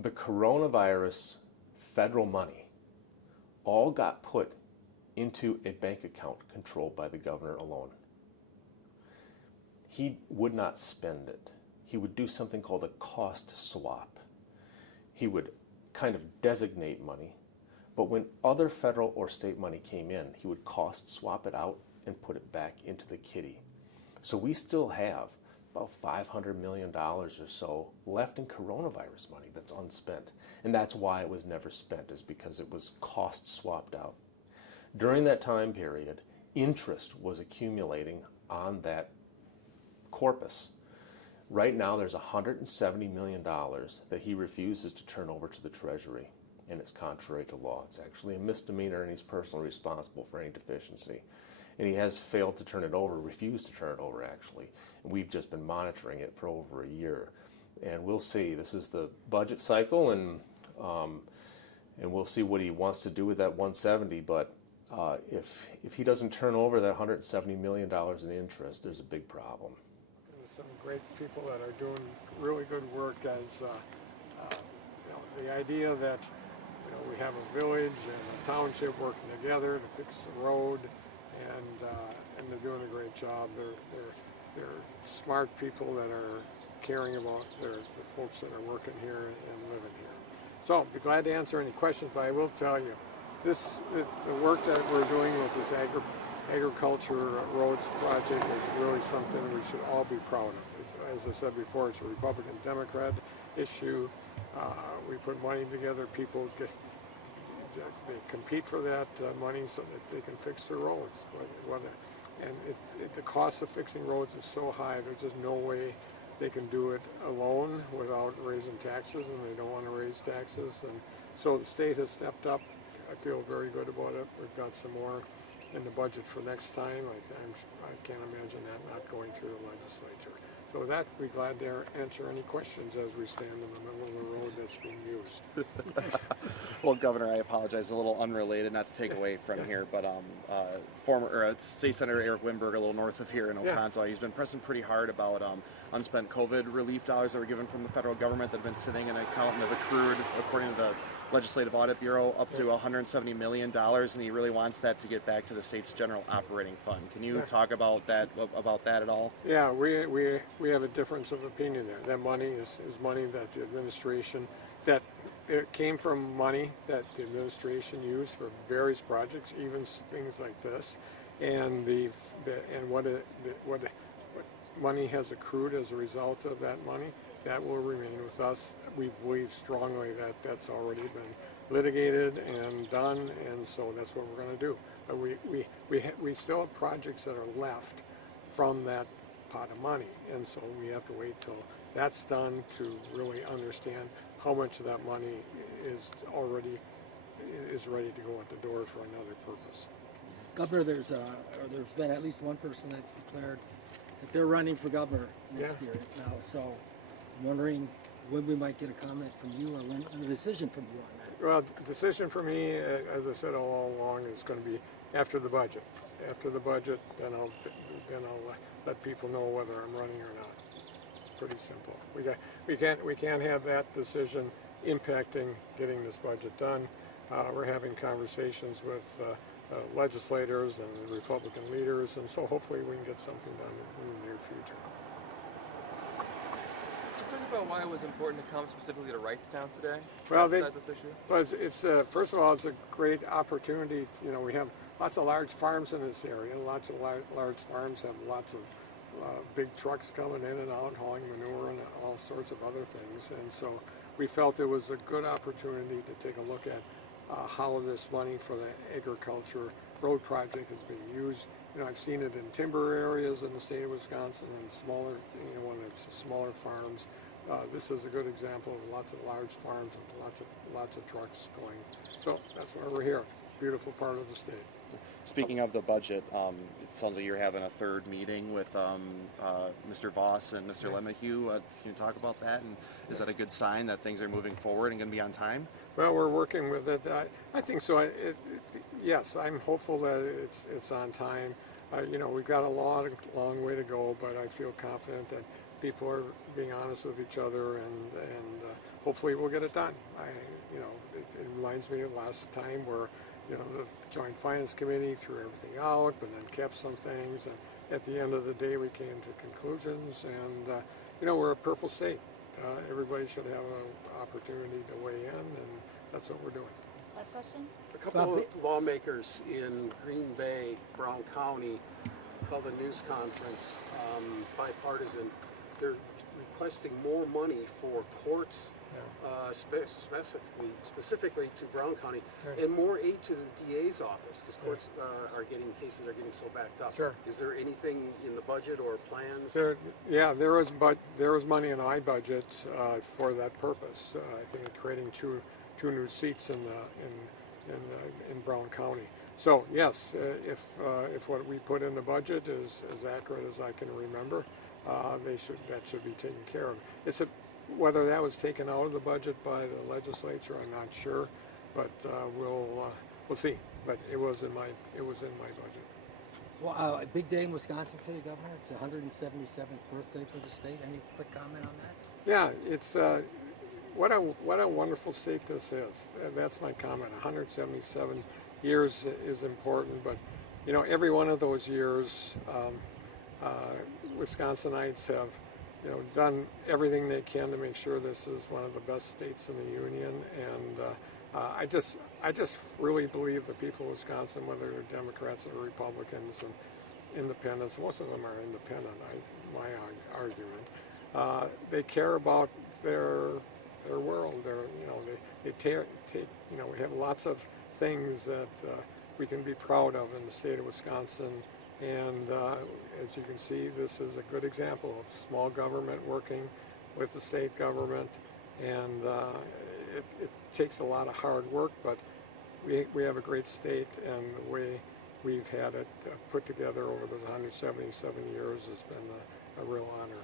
The coronavirus federal money all got put into a bank account controlled by the governor alone. He would not spend it. He would do something called a cost swap. He would kind of designate money, but when other federal or state money came in, he would cost swap it out and put it back into the kitty. So we still have about $500 million or so left in coronavirus money that's unspent. And that's why it was never spent, is because it was cost swapped out. During that time period, interest was accumulating on that corpus. Right now there's $170 million that he refuses to turn over to the Treasury, and it's contrary to law. It's actually a misdemeanor, and he's personally responsible for any deficiency. And he has failed to turn it over, refused to turn it over actually. And we've just been monitoring it for over a year. And we'll see. This is the budget cycle, and we'll see what he wants to do with that 170. But if he doesn't turn over that $170 million in interest, there's a big problem. There's some great people that are doing really good work. As the idea that we have a village and a township working together to fix the road, and they're doing a great job. They're smart people that are caring about the folks that are working here and living here. So I'd be glad to answer any questions, but I will tell you, the work that we're doing with this agriculture roads project is really something we should all be proud of. As I said before, it's a Republican-Democrat issue. We put money together. People they compete for that money so that they can fix their roads. And the cost of fixing roads is so high, there's just no way they can do it alone without raising taxes, and they don't want to raise taxes. And so the state has stepped up. I feel very good about it. We've got some more in the budget for next time. I can't imagine that not going through the legislature. So with that, we'd be glad to answer any questions as we stand in the middle of the road that's being used. Well, Governor, I apologize, a little unrelated, not to take away from here, but former State Senator Eric Wimberger, a little north of here in Oconto, he's been pressing pretty hard about unspent COVID relief dollars that were given from the federal government that have been sitting in an account and have accrued, according to the Legislative Audit Bureau, up to $170 million, and he really wants that to get back to the state's general operating fund. Can you talk about that at all? Yeah, we have a difference of opinion there. That money is money that the administration, that it came from money that the administration used for various projects, even things like this, and what money has accrued as a result of that money. That will remain with us. We believe strongly that that's already been litigated and done, and so that's what we're going to do. But we still have projects that are left from that pot of money, and so we have to wait till that's done to really understand how much of that money is ready to go out the door for another purpose. Governor, there's been at least one person that's declared that they're running for governor next year now, so I'm wondering when we might get a comment from you or when a decision from you on that. Well, the decision for me, as I said all along, is going to be after the budget. After the budget, then I'll let people know whether I'm running or not. Pretty simple. We can't have that decision impacting getting this budget done. We're having conversations with legislators and the Republican leaders, and so hopefully we can get something done in the near future. Talk about why it was important to come specifically to Wrightstown today. Well, this issue. Well, it's first of all, it's a great opportunity. We have lots of large farms in this area. Lots of large farms have lots of big trucks coming in and out, hauling manure and all sorts of other things. And so we felt it was a good opportunity to take a look at how this money for the agriculture road project is being used. I've seen it in timber areas in the state of Wisconsin and smaller, when it's smaller farms. This is a good example of lots of large farms with lots of trucks going. So that's why we're here. It's a beautiful part of the state. Speaking of the budget, it sounds like you're having a third meeting with Mr. Voss and Mr. Lemahue. Can you talk about that? And is that a good sign that things are moving forward and going to be on time? Well, we're working with it. I think so. Yes, I'm hopeful that it's on time. We've got a long way to go, but I feel confident that people are being honest with each other, and hopefully we'll get it done. It reminds me of last time where, the Joint Finance Committee threw everything out, but then kept some things, and at the end of the day we came to conclusions, and we're a purple state. Everybody should have an opportunity to weigh in, and that's what we're doing. Last question? A couple of lawmakers in Green Bay, Brown County, held a news conference, bipartisan. They're requesting more money for courts, specifically to Brown County, Right. and more aid to the DA's office, because courts cases are getting so backed up. Sure. Is there anything in the budget or plans? There was money in my budget for that purpose. I think creating two new seats in Brown County. So yes, if what we put in the budget is as accurate as I can remember, that should be taken care of. Whether that was taken out of the budget by the legislature, I'm not sure, but we'll see. But it was in my budget. Well, a big day in Wisconsin today, Governor. It's the 177th birthday for the state. Any quick comment on that? Yeah, it's what a wonderful state this is. That's my comment. 177 years is important, but every one of those years, Wisconsinites have done everything they can to make sure this is one of the best states in the union, and I just really believe the people of Wisconsin, whether they're Democrats or Republicans and independents, most of them are independent. My argument, they care about their world. They take we have lots of things that we can be proud of in the state of Wisconsin. And as you can see, this is a good example of small government working with the state government, and it takes a lot of hard work, but we have a great state, and the way we've had it put together over those 177 years has been a real honor.